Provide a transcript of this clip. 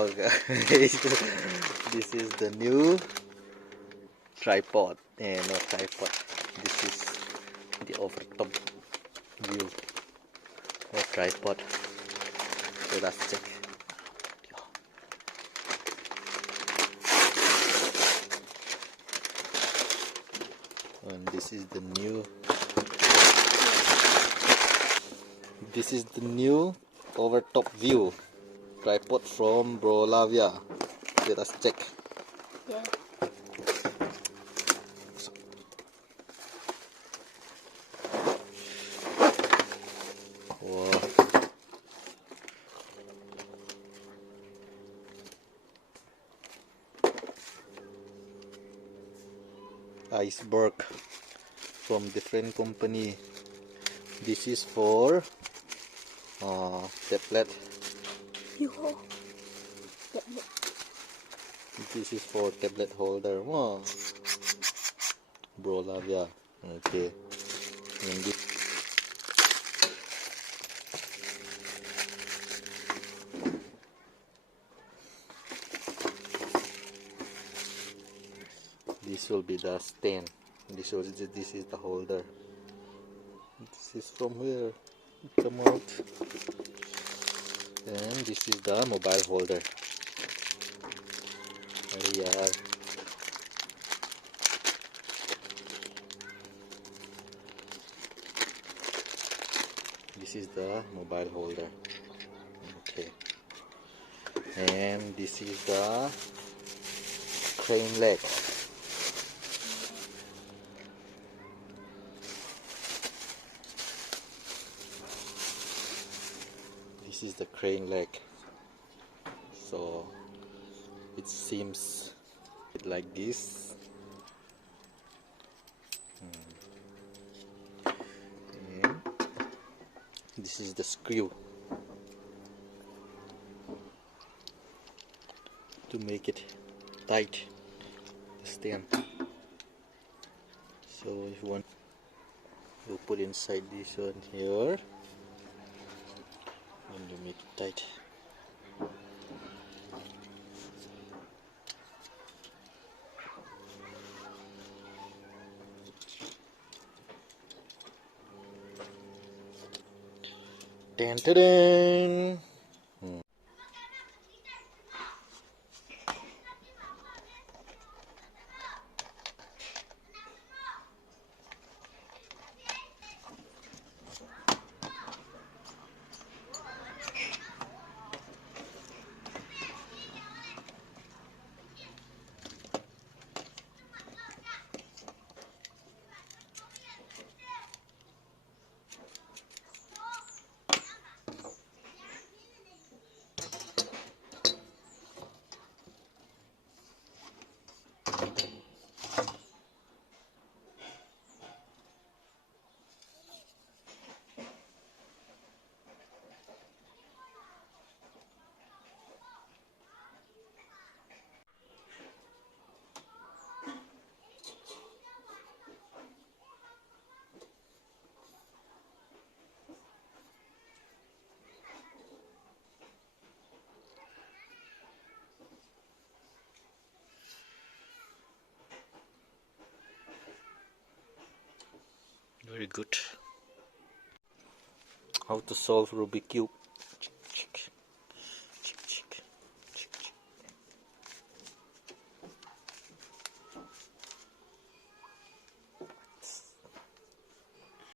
Wow guys, this is the new tripod. Not tripod, this is the overtop view of tripod. So let's check. And this is the new overtop view tripod from BROLAVIYA. Let us check. Yeah. Wow. Iceberg from different company. This is for tablet. This is for tablet holder. Wow. BROLAVIYA. Okay. And this will be the stand. This is the holder. This is from where it come out. And this is the mobile holder. Yeah. This is the mobile holder. Okay. And this is the crane leg. This is the crane leg. So it seems like this. And this is the screw to make it tight, the stand. So if you want, you put inside this one here and you make it tight. Dun, dun, dun. Very good. How to solve Rubik's Cube.